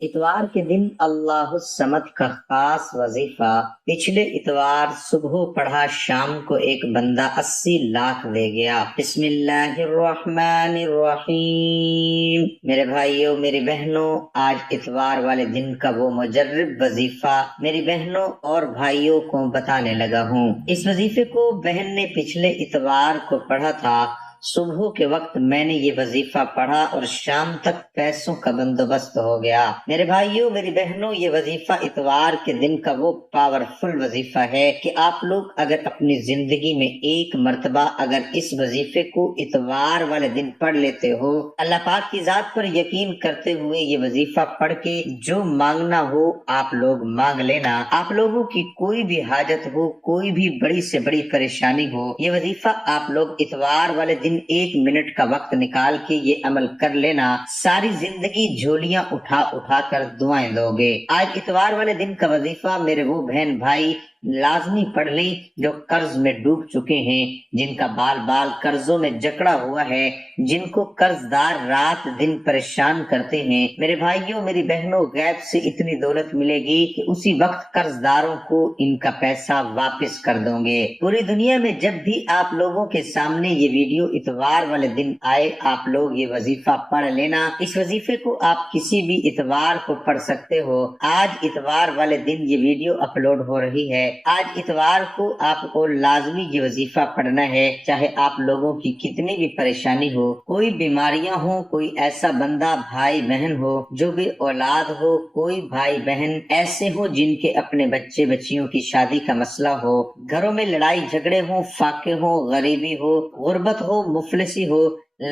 اتوار کے دن اللہ الصمد کا خاص وظیفہ پچھلے اتوار صبح پڑھا، شام کو ایک بندہ 80 لاکھ دے گیا۔ بسم اللہ الرحمن الرحیم۔ میرے بھائیوں، میری بہنوں، آج اتوار والے دن کا وہ مجرب وظیفہ میری بہنوں اور بھائیوں کو بتانے لگا ہوں۔ اس وظیفے کو بہن نے پچھلے اتوار کو پڑھا تھا۔ صبح کے وقت میں نے یہ وظیفہ پڑھا اور شام تک پیسوں کا بندوبست ہو گیا۔ میرے بھائیوں، میری بہنوں، یہ وظیفہ اتوار کے دن کا وہ پاورفل وظیفہ ہے کہ آپ لوگ اگر اپنی زندگی میں ایک مرتبہ اگر اس وظیفے کو اتوار والے دن پڑھ لیتے ہو، اللہ پاک کی ذات پر یقین کرتے ہوئے یہ وظیفہ پڑھ کے جو مانگنا ہو آپ لوگ مانگ لینا۔ آپ لوگوں کی کوئی بھی حاجت ہو، کوئی بھی بڑی سے بڑی پریشانی ہو، یہ وظیفہ آپ لوگ اتوار والے دن 1 منٹ کا وقت نکال کے یہ عمل کر لینا، ساری زندگی جھولیاں اٹھا اٹھا کر دعائیں دو گے۔ آج اتوار والے دن کا وظیفہ میرے وہ بہن بھائی لازمی پڑھ لیں جو قرض میں ڈوب چکے ہیں، جن کا بال بال قرضوں میں جکڑا ہوا ہے، جن کو قرض دار رات دن پریشان کرتے ہیں۔ میرے بھائیوں، میری بہنوں، غیب سے اتنی دولت ملے گی کہ اسی وقت قرض داروں کو ان کا پیسہ واپس کر دو گے۔ پوری دنیا میں جب بھی آپ لوگوں کے سامنے یہ ویڈیو اتوار والے دن آئے، آپ لوگ یہ وظیفہ پڑھ لینا۔ اس وظیفے کو آپ کسی بھی اتوار کو پڑھ سکتے ہو۔ آج اتوار والے دن یہ ویڈیو اپلوڈ ہو رہی ہے۔ آج اتوار کو آپ کو لازمی یہ وظیفہ پڑھنا ہے، چاہے آپ لوگوں کی کتنی بھی پریشانی ہو، کوئی بیماریاں ہوں، کوئی ایسا بندہ بھائی بہن ہو جو بھی اولاد ہو، کوئی بھائی بہن ایسے ہو جن کے اپنے بچے بچیوں کی شادی کا مسئلہ ہو، گھروں میں لڑائی جھگڑے ہوں، فاقے ہو، غریبی ہو، غربت ہو، مفلسی ہو،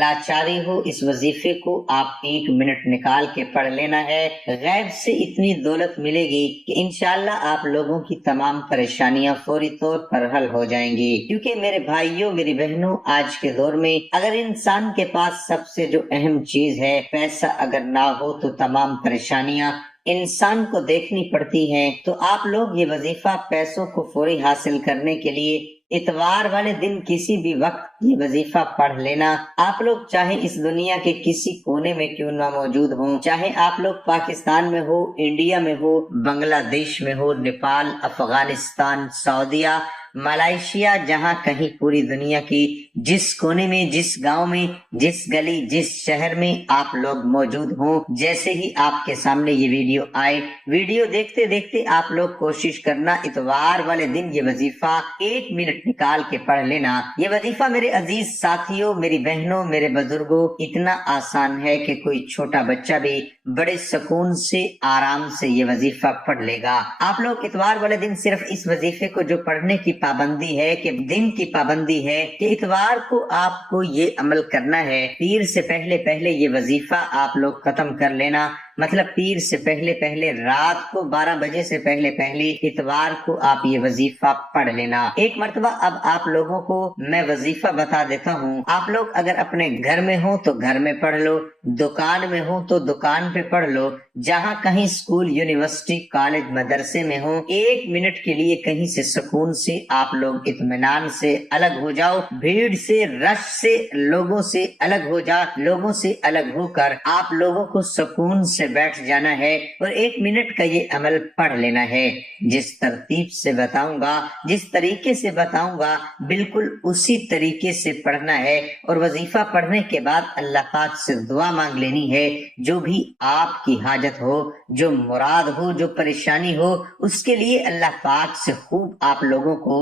لاچاری ہو، اس وظیفے کو آپ 1 منٹ نکال کے پڑھ لینا ہے۔ غیب سے اتنی دولت ملے گی کہ انشاءاللہ آپ لوگوں کی تمام پریشانیاں فوری طور پر حل ہو جائیں گی۔ کیونکہ میرے بھائیوں، میری بہنوں، آج کے دور میں اگر انسان کے پاس سب سے جو اہم چیز ہے، پیسہ اگر نہ ہو تو تمام پریشانیاں انسان کو دیکھنی پڑتی ہیں۔ تو آپ لوگ یہ وظیفہ پیسوں کو فوری حاصل کرنے کے لیے اتوار والے دن کسی بھی وقت یہ وظیفہ پڑھ لینا۔ آپ لوگ چاہے اس دنیا کے کسی کونے میں کیوں نہ موجود ہوں، چاہے آپ لوگ پاکستان میں ہو، انڈیا میں ہو، بنگلہ دیش میں ہو، نیپال، افغانستان، سعودیہ، ملائیشیا، جہاں کہیں پوری دنیا کی جس کونے میں، جس گاؤں میں، جس گلی، جس شہر میں آپ لوگ موجود ہوں، جیسے ہی آپ کے سامنے یہ ویڈیو آئے، ویڈیو دیکھتے دیکھتے آپ لوگ کوشش کرنا اتوار والے دن یہ وظیفہ 1 منٹ نکال کے پڑھ لینا۔ یہ وظیفہ میرے عزیز ساتھیوں، میری بہنوں، میرے بزرگوں، اتنا آسان ہے کہ کوئی چھوٹا بچہ بھی بڑے سکون سے آرام سے یہ وظیفہ پڑھ لے گا۔ آپ لوگ اتوار والے دن صرف اس وظیفے کو جو پڑھنے کی پابندی ہے، کہ دن کی پابندی ہے کہ اتوار کو آپ کو یہ عمل کرنا ہے، پیر سے پہلے یہ وظیفہ آپ لوگ ختم کر لینا۔ مطلب پیر سے پہلے رات کو 12 بجے سے پہلے اتوار کو آپ یہ وظیفہ پڑھ لینا۔ ایک مرتبہ اب آپ لوگوں کو میں وظیفہ بتا دیتا ہوں۔ آپ لوگ اگر اپنے گھر میں ہو تو گھر میں پڑھ لو، دکان میں ہو تو دکان پہ پڑھ لو، جہاں کہیں اسکول، یونیورسٹی، کالج، مدرسے میں ہو، 1 منٹ کے لیے کہیں سے سکون سے آپ لوگ اطمینان سے الگ ہو جاؤ، بھیڑ سے، رش سے، لوگوں سے الگ ہو جا، لوگوں سے الگ ہو کر آپ لوگوں کو سکون سے بیٹھ جانا ہے اور 1 منٹ کا یہ عمل پڑھ لینا ہے۔ جس ترتیب سے بتاؤں گا، جس طریقے سے بتاؤں گا، بالکل اسی طریقے سے پڑھنا ہے، اور وظیفہ پڑھنے کے بعد اللہ پاک سے دعا مانگ لینی ہے۔ جو بھی آپ کی حاجت ہو، جو مراد ہو، جو پریشانی ہو، اس کے لیے اللہ پاک سے خوب آپ لوگوں کو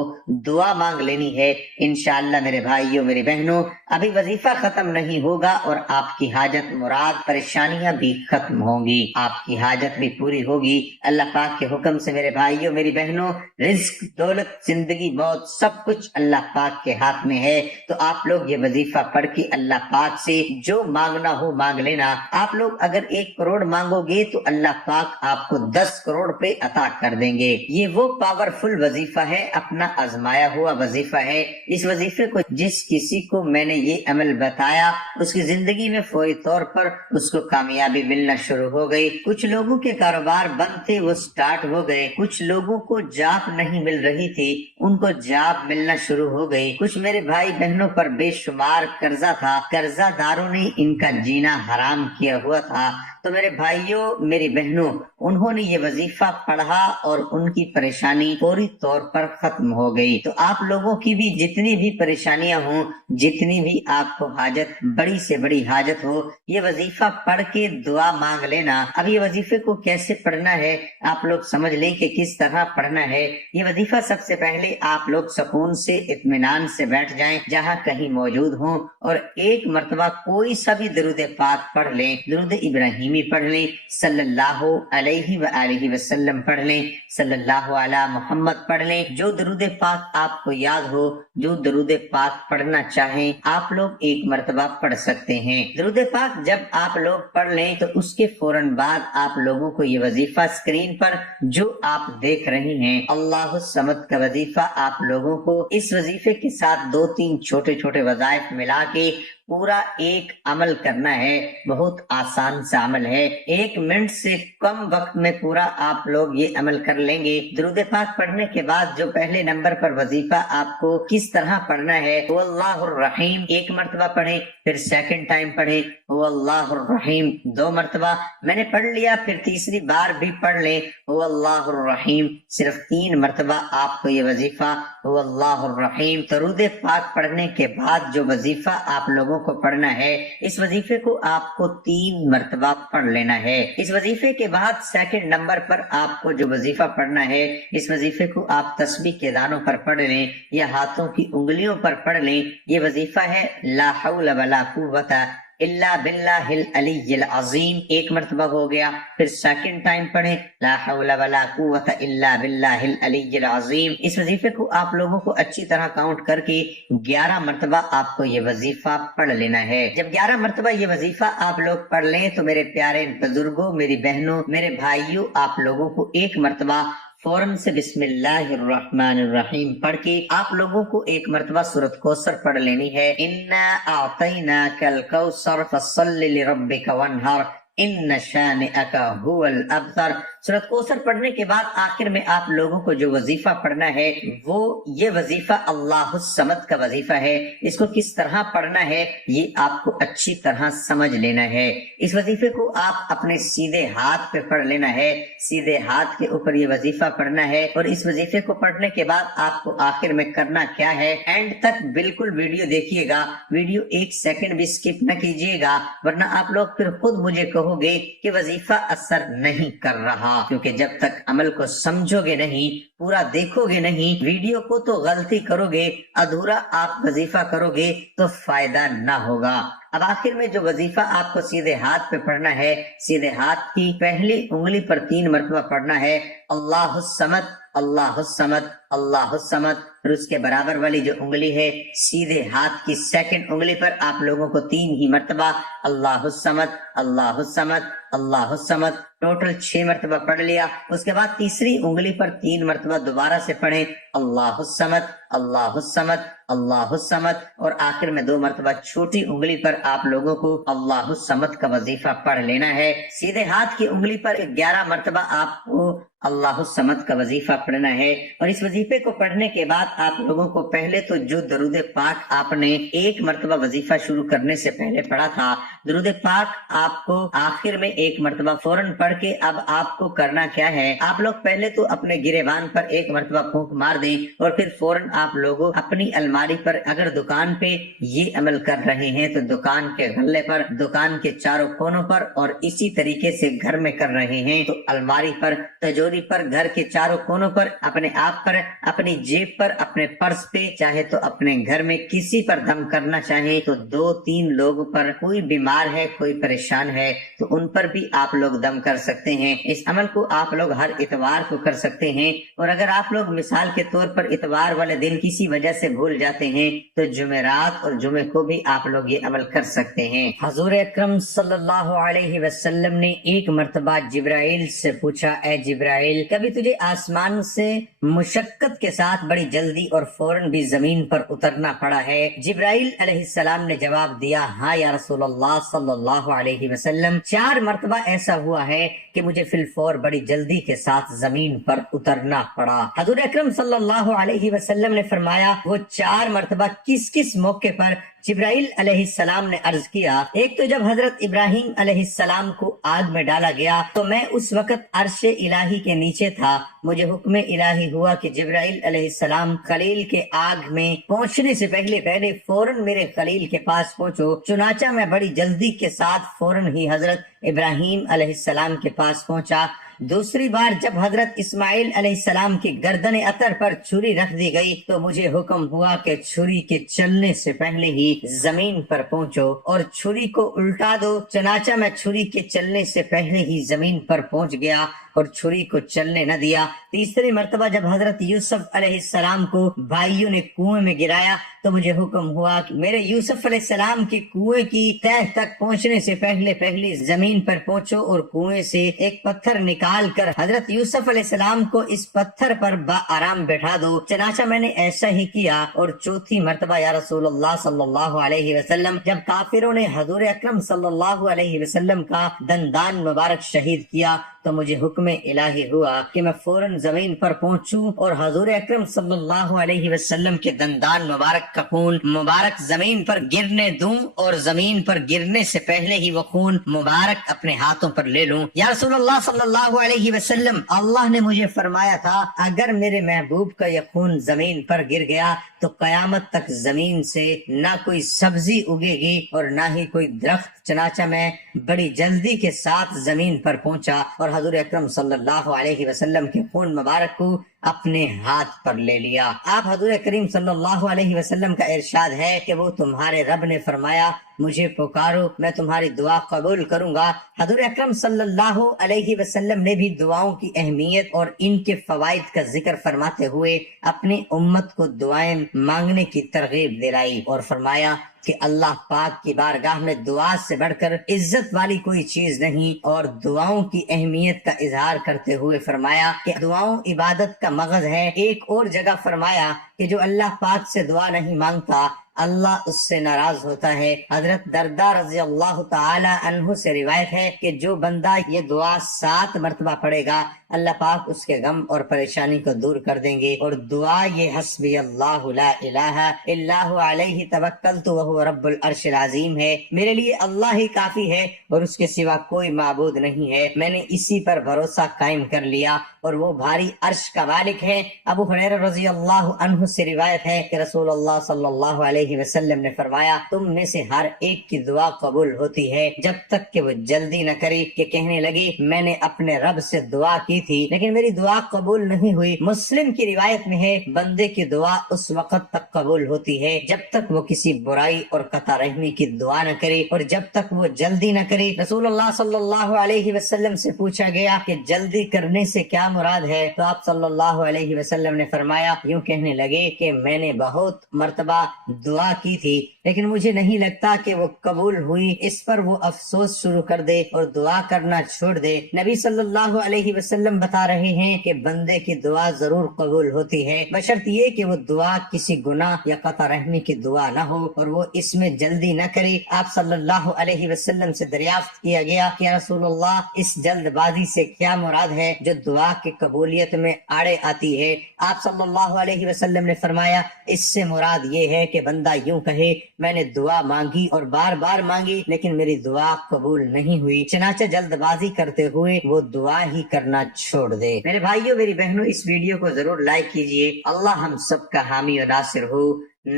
دعا مانگ لینی ہے۔ انشاءاللہ میرے بھائیوں، میری بہنوں، ابھی وظیفہ ختم نہیں ہوگا اور آپ کی حاجت، مراد، پریشانیاں بھی ختم ہوں گی، آپ کی حاجت بھی پوری ہوگی اللہ پاک کے حکم سے۔ میرے بھائیوں، میری بہنوں، رزق، دولت، زندگی، موت، سب کچھ اللہ پاک کے ہاتھ میں ہے۔ تو آپ لوگ یہ وظیفہ پڑھ کے اللہ پاک سے جو مانگنا ہو مانگ لینا۔ آپ لوگ اگر 1 کروڑ مانگو گے تو اللہ پاک آپ کو 10 کروڑ پہ عطا کر دیں گے۔ یہ وہ پاورفل وظیفہ ہے، اپنا آزمایا ہوا وظیفہ ہے۔ اس وظیفے کو جس کسی کو میں نے یہ عمل بتایا، اس کی زندگی میں فوری طور پر اس کو کامیابی ملنا شروع شروع ہو گئی، کچھ لوگوں کے کاروبار بند تھے وہ سٹارٹ ہو گئے، کچھ لوگوں کو جاب نہیں مل رہی تھی ان کو جاب ملنا شروع ہو گئی، کچھ میرے بھائی بہنوں پر بے شمار قرضہ تھا، قرضہ داروں نے ان کا جینا حرام کیا ہوا تھا۔ تو میرے بھائیوں میری بہنوں، انہوں نے یہ وظیفہ پڑھا اور ان کی پریشانی فوری طور پر ختم ہو گئی۔ تو آپ لوگوں کی بھی جتنی بھی پریشانیاں ہوں، جتنی بھی آپ کو حاجت، بڑی سے بڑی حاجت ہو، یہ وظیفہ پڑھ کے دعا مانگ لینا۔ اب یہ وظیفے کو کیسے پڑھنا ہے آپ لوگ سمجھ لیں کہ کس طرح پڑھنا ہے۔ یہ وظیفہ سب سے پہلے آپ لوگ سکون سے اطمینان سے بیٹھ جائیں جہاں کہیں موجود ہوں، اور ایک مرتبہ کوئی سا بھی درود پاک پڑھ لیں، درود ابراہیمی پڑھ لیں، صلی اللہ علیہ وآلہ وسلم پڑھ لیں، صلی اللہ علی محمد پڑھ لیں۔ جو درود پاک آپ کو یاد ہو، جو درود پاک پڑھنا چاہیں آپ لوگ ایک مرتبہ پڑھ سکتے ہیں۔ درود پاک جب آپ لوگ پڑھ لیں تو اس کے فوراً بعد آپ لوگوں کو یہ وظیفہ اسکرین پر جو آپ دیکھ رہے ہیں اللہ الصمد کا وظیفہ، آپ لوگوں کو اس وظیفے کے ساتھ 2-3 چھوٹے چھوٹے وظائف ملا کے پورا ایک عمل کرنا ہے۔ بہت آسان سا عمل ہے، 1 منٹ سے کم وقت میں پورا آپ لوگ یہ عمل کر لیں گے۔ درود پاک پڑھنے کے بعد جو پہلے نمبر پر وظیفہ آپ کو کس طرح پڑھنا ہے، هو اللہ الرحیم 1 مرتبہ پڑھیں، پھر سیکنڈ ٹائم پڑھیں هو اللہ الرحیم 2 مرتبہ، میں نے پڑھ لیا پھر تیسری بار بھی پڑھ لیں هو اللہ الرحیم، صرف 3 مرتبہ آپ کو یہ وظیفہ هو اللہ الرحیم۔ درود پاک پڑھنے کے بعد جو وظیفہ آپ لوگوں کو پڑھنا ہے، اس وظیفے کو آپ کو 3 مرتبہ پڑھ لینا ہے۔ اس وظیفے کے بعد سیکنڈ نمبر پر آپ کو جو وظیفہ پڑھنا ہے، اس وظیفے کو آپ تسبیح کے دانوں پر پڑھ لیں یا ہاتھوں کی انگلیوں پر پڑھ لیں۔ یہ وظیفہ ہے لا حول ولا قوت الا باللہ العلی العظیم، 1 مرتبہ ہو گیا، پھر سیکنڈ ٹائم پڑھیں لا حول ولا قوت الا باللہ العلی العظیم۔ اس وظیفے کو آپ لوگوں کو اچھی طرح کاؤنٹ کر کے 11 مرتبہ آپ کو یہ وظیفہ پڑھ لینا ہے۔ جب 11 مرتبہ یہ وظیفہ آپ لوگ پڑھ لیں تو میرے پیارے بزرگوں، میری بہنوں، میرے بھائیوں، آپ لوگوں کو 1 مرتبہ فوراً سے بسم اللہ الرحمن الرحیم پڑھ کے آپ لوگوں کو 1 مرتبہ سورۃ کوثر پڑھ لینی ہے۔ انا اعطیناک الکوثر فصل لربک وانحر ان شانئک هو الابتر۔ سورۃ کوثر پڑھنے کے بعد آخر میں آپ لوگوں کو جو وظیفہ پڑھنا ہے وہ یہ وظیفہ اللہ الصمد کا وظیفہ ہے۔ اس کو کس طرح پڑھنا ہے یہ آپ کو اچھی طرح سمجھ لینا ہے۔ اس وظیفے کو آپ اپنے سیدھے ہاتھ پہ پڑھ لینا ہے، سیدھے ہاتھ کے اوپر یہ وظیفہ پڑھنا ہے، اور اس وظیفے کو پڑھنے کے بعد آپ کو آخر میں کرنا کیا ہے، اینڈ تک بالکل ویڈیو دیکھیے گا، ویڈیو 1 سیکنڈ بھی سکپ نہ کیجیے گا، ورنہ آپ لوگ پھر خود مجھے کہو گے کہ وظیفہ اثر نہیں کر رہا، کیونکہ جب تک عمل کو سمجھو گے نہیں، پورا دیکھو گے نہیں، ویڈیو کو تو غلطی کرو گے، ادھورا آپ وظیفہ کرو گے تو فائدہ نہ ہوگا۔ اب آخر میں جو وظیفہ آپ کو سیدھے ہاتھ پہ پڑھنا ہے، سیدھے ہاتھ کی پہلی انگلی پر 3 مرتبہ پڑھنا ہے اللہ الصمد اللہ الصمد اللہ الصمد، پھر اس کے برابر والی جو انگلی ہے سیدھے ہاتھ کی سیکنڈ انگلی پر آپ لوگوں کو 3 ہی مرتبہ اللہ الصمد اللہ الصمد اللہ الصمد، ٹوٹل 6 مرتبہ پڑھ لیا۔ اس کے بعد تیسری انگلی پر 3 مرتبہ دوبارہ سے پڑھیں اللہ الصمد اللہ الصمد اللہ الصمد، اور آخر میں 2 مرتبہ چھوٹی انگلی پر آپ لوگوں کو اللہ الصمد کا وظیفہ پڑھ لینا ہے۔ سیدھے ہاتھ کی انگلی پر 11 مرتبہ آپ کو اللہ الصمد کا وظیفہ پڑھنا ہے، اور اس وظیفے کو پڑھنے کے بعد آپ لوگوں کو پہلے تو جو درود پاک آپ نے 1 مرتبہ وظیفہ شروع کرنے سے پہلے پڑھا تھا، درود پاک آپ کو آخر میں 1 مرتبہ فوراً پڑھ کے اب آپ کو کرنا کیا ہے، آپ لوگ پہلے تو اپنے گریبان پر 1 مرتبہ پھونک مار دیں، اور پھر فوراً آپ لوگوں اپنی الماری پر، اگر دکان پہ یہ عمل کر رہے ہیں تو دکان کے غلے پر، دکان کے چاروں کونوں پر، اور اسی طریقے سے گھر میں کر رہے ہیں تو الماری پر، تجوری پر، گھر کے چاروں کونوں پر، اپنے آپ پر، اپنی جیب پر، اپنے پرس پہ، چاہے تو اپنے گھر میں کسی پر دم کرنا چاہیں تو 2-3 لوگ پر، کوئی بیمار ہے، کوئی پریشان ہے تو ان پر بھی آپ لوگ دم کر سکتے ہیں۔ اس عمل کو آپ لوگ ہر اتوار کو کر سکتے ہیں، اور اگر آپ لوگ مثال کے طور پر اتوار والے دن کسی وجہ سے بھول جاتے ہیں تو جمعرات اور جمعے کو بھی آپ لوگ یہ عمل کر سکتے ہیں۔ حضور اکرم صلی اللہ علیہ وسلم نے 1 مرتبہ جبرائیل سے پوچھا، اے جبرائیل جبرائیل، کبھی تجھے آسمان سے مشقت کے ساتھ بڑی جلدی اور فوراً بھی زمین پر اترنا پڑا ہے؟ جبرائیل علیہ السلام نے جواب دیا، ہاں یا رسول اللہ صلی اللہ علیہ وسلم، 4 مرتبہ ایسا ہوا ہے کہ مجھے فی الفور بڑی جلدی کے ساتھ زمین پر اترنا پڑا۔ حضور اکرم صلی اللہ علیہ وسلم نے فرمایا، وہ 4 مرتبہ کس کس موقع پر؟ جبرائیل علیہ السلام نے عرض کیا، ایک تو جب حضرت ابراہیم علیہ السلام کو آگ میں ڈالا گیا تو میں اس وقت عرش الہی کے نیچے تھا، مجھے حکم الہی ہوا کہ جبرائیل علیہ السلام خلیل کے آگ میں پہنچنے سے پہلے فوراً میرے خلیل کے پاس پہنچو۔ چنانچہ میں بڑی جلدی کے ساتھ فوراً ہی حضرت ابراہیم علیہ السلام کے پاس پہنچا۔ دوسری بار جب حضرت اسماعیل علیہ السلام کی گردن اطر پر چھری رکھ دی گئی تو مجھے حکم ہوا کہ چھری کے چلنے سے پہلے ہی زمین پر پہنچو اور چھری کو الٹا دو۔ چنانچہ میں چھری کے چلنے سے پہلے ہی زمین پر پہنچ گیا اور چھری کو چلنے نہ دیا۔ تیسری مرتبہ جب حضرت یوسف علیہ السلام کو بھائیوں نے کنویں میں گرایا تو مجھے حکم ہوا کہ میرے یوسف علیہ السلام کی کنویں کی تہ تک پہنچنے سے پہلے زمین پر پہنچو اور کنویں سے ایک پتھر نکال کر حضرت یوسف علیہ السلام کو اس پتھر پر آرام بٹھا دو۔ چنانچہ میں نے ایسا ہی کیا۔ اور چوتھی مرتبہ یا رسول اللہ صلی اللہ علیہ وسلم، جب کافروں نے حضور اکرم صلی اللہ علیہ وسلم کا دندان مبارک شہید کیا تو مجھے حکم الہی ہوا کہ میں فوراً زمین پر پہنچوں اور حضور اکرم صلی اللہ علیہ وسلم کے دندان مبارک کا خون مبارک زمین پر گرنے دوں اور زمین پر گرنے سے پہلے ہی وہ خون مبارک اپنے ہاتھوں پر لے لوں۔ یا رسول اللہ صلی اللہ علیہ وسلم، اللہ نے مجھے فرمایا تھا اگر میرے محبوب کا یہ خون زمین پر گر گیا تو قیامت تک زمین سے نہ کوئی سبزی اگے گی اور نہ ہی کوئی درخت۔ چنانچہ میں بڑی جلدی کے ساتھ زمین پر پہنچا اور حضور اکرم صلی اللہ علیہ وسلم کے خون مبارک کو اپنے ہاتھ پر لے لیا۔ آپ حضور کریم صلی اللہ علیہ وسلم کا ارشاد ہے کہ وہ تمہارے رب نے فرمایا، مجھے پکارو میں تمہاری دعا قبول کروں گا۔ حضور اکرم صلی اللہ علیہ وسلم نے بھی دعاؤں کی اہمیت اور ان کے فوائد کا ذکر فرماتے ہوئے اپنی امت کو دعائیں مانگنے کی ترغیب دلائی اور فرمایا کہ اللہ پاک کی بارگاہ میں دعا سے بڑھ کر عزت والی کوئی چیز نہیں، اور دعاؤں کی اہمیت کا اظہار کرتے ہوئے فرمایا کہ دعاؤں عبادت کا مغز ہے۔ ایک اور جگہ فرمایا کہ جو اللہ پاک سے دعا نہیں مانگتا اللہ اس سے ناراض ہوتا ہے۔ حضرت درداء رضی اللہ تعالی عنہ سے روایت ہے کہ جو بندہ یہ دعا 7 مرتبہ پڑھے گا اللہ پاک اس کے غم اور پریشانی کو دور کر دیں گے۔ اور دعا یہ حسبی اللہ لا الہ الا هو علیہ توکلت وهو رب العرش العظیم ہے، میرے لیے اللہ ہی کافی ہے اور اس کے سوا کوئی معبود نہیں ہے، میں نے اسی پر بھروسہ قائم کر لیا اور وہ بھاری عرش کا مالک ہے۔ ابو ہریرہ رضی اللہ عنہ سے روایت ہے کہ رسول اللہ صلی اللہ علیہ وسلم نے فرمایا، تم میں سے ہر ایک کی دعا قبول ہوتی ہے جب تک کہ وہ جلدی نہ کرے کہ کہنے لگے میں نے اپنے رب سے دعا کی تھی لیکن میری دعا قبول نہیں ہوئی۔ مسلم کی روایت میں ہے بندے کی دعا اس وقت تک قبول ہوتی ہے جب تک وہ کسی برائی اور قطع رحمی کی دعا نہ کرے اور جب تک وہ جلدی نہ کرے۔ رسول اللہ صلی اللہ علیہ وسلم سے پوچھا گیا کہ جلدی کرنے سے کیا مراد ہے تو آپ صلی اللہ علیہ وسلم نے فرمایا، یوں کہنے لگے کہ میں نے بہت مرتبہ دعا کی تھی لیکن مجھے نہیں لگتا کہ وہ قبول ہوئی، اس پر وہ افسوس شروع کر دے اور دعا کرنا چھوڑ دے۔ نبی صلی اللہ علیہ وسلم بتا رہے ہیں کہ بندے کی دعا ضرور قبول ہوتی ہے بشرط یہ کہ وہ دعا کسی گناہ یا قطع رحمی کی دعا نہ ہو اور وہ اس میں جلدی نہ کرے۔ آپ صلی اللہ علیہ وسلم سے دریافت کیا گیا کہ رسول اللہ اس جلد بازی سے کیا مراد ہے جو دعا کی قبولیت میں آڑے آتی ہے؟ آپ صلی اللہ علیہ وسلم نے فرمایا، اس سے مراد یہ ہے کہ بندہ یوں کہے میں نے دعا مانگی اور بار بار مانگی لیکن میری دعا قبول نہیں ہوئی، چنانچہ جلد بازی کرتے ہوئے وہ دعا ہی کرنا چھوڑ دے۔ میرے بھائیوں میری بہنوں، اس ویڈیو کو ضرور لائک کیجئے۔ اللہ ہم سب کا حامی و ناصر ہو۔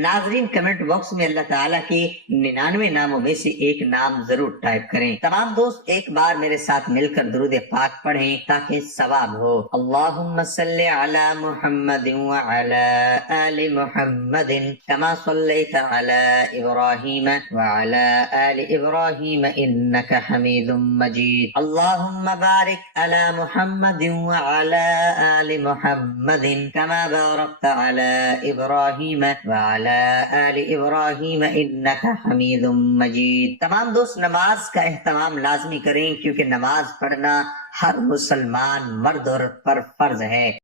ناظرین کمنٹ باکس میں اللہ تعالیٰ کے 99 ناموں میں سے ایک نام ضرور ٹائپ کریں۔ تمام دوست ایک بار میرے ساتھ مل کر درود پاک پڑھیں تاکہ ثواب ہو۔ اللہم صلی علی محمد وعلی آل محمد کما صلیت علی ابراہیم وعلی آل ابراہیم انک حمید مجید۔ اللہم بارک علی محمد وعلی آل محمد کما بارکت علی ابراہیم وعلی وعلى آل ابراہیم انک حمید مجید۔ تمام دوست نماز کا اہتمام لازمی کریں، کیونکہ نماز پڑھنا ہر مسلمان مرد اور عورت پر فرض ہے۔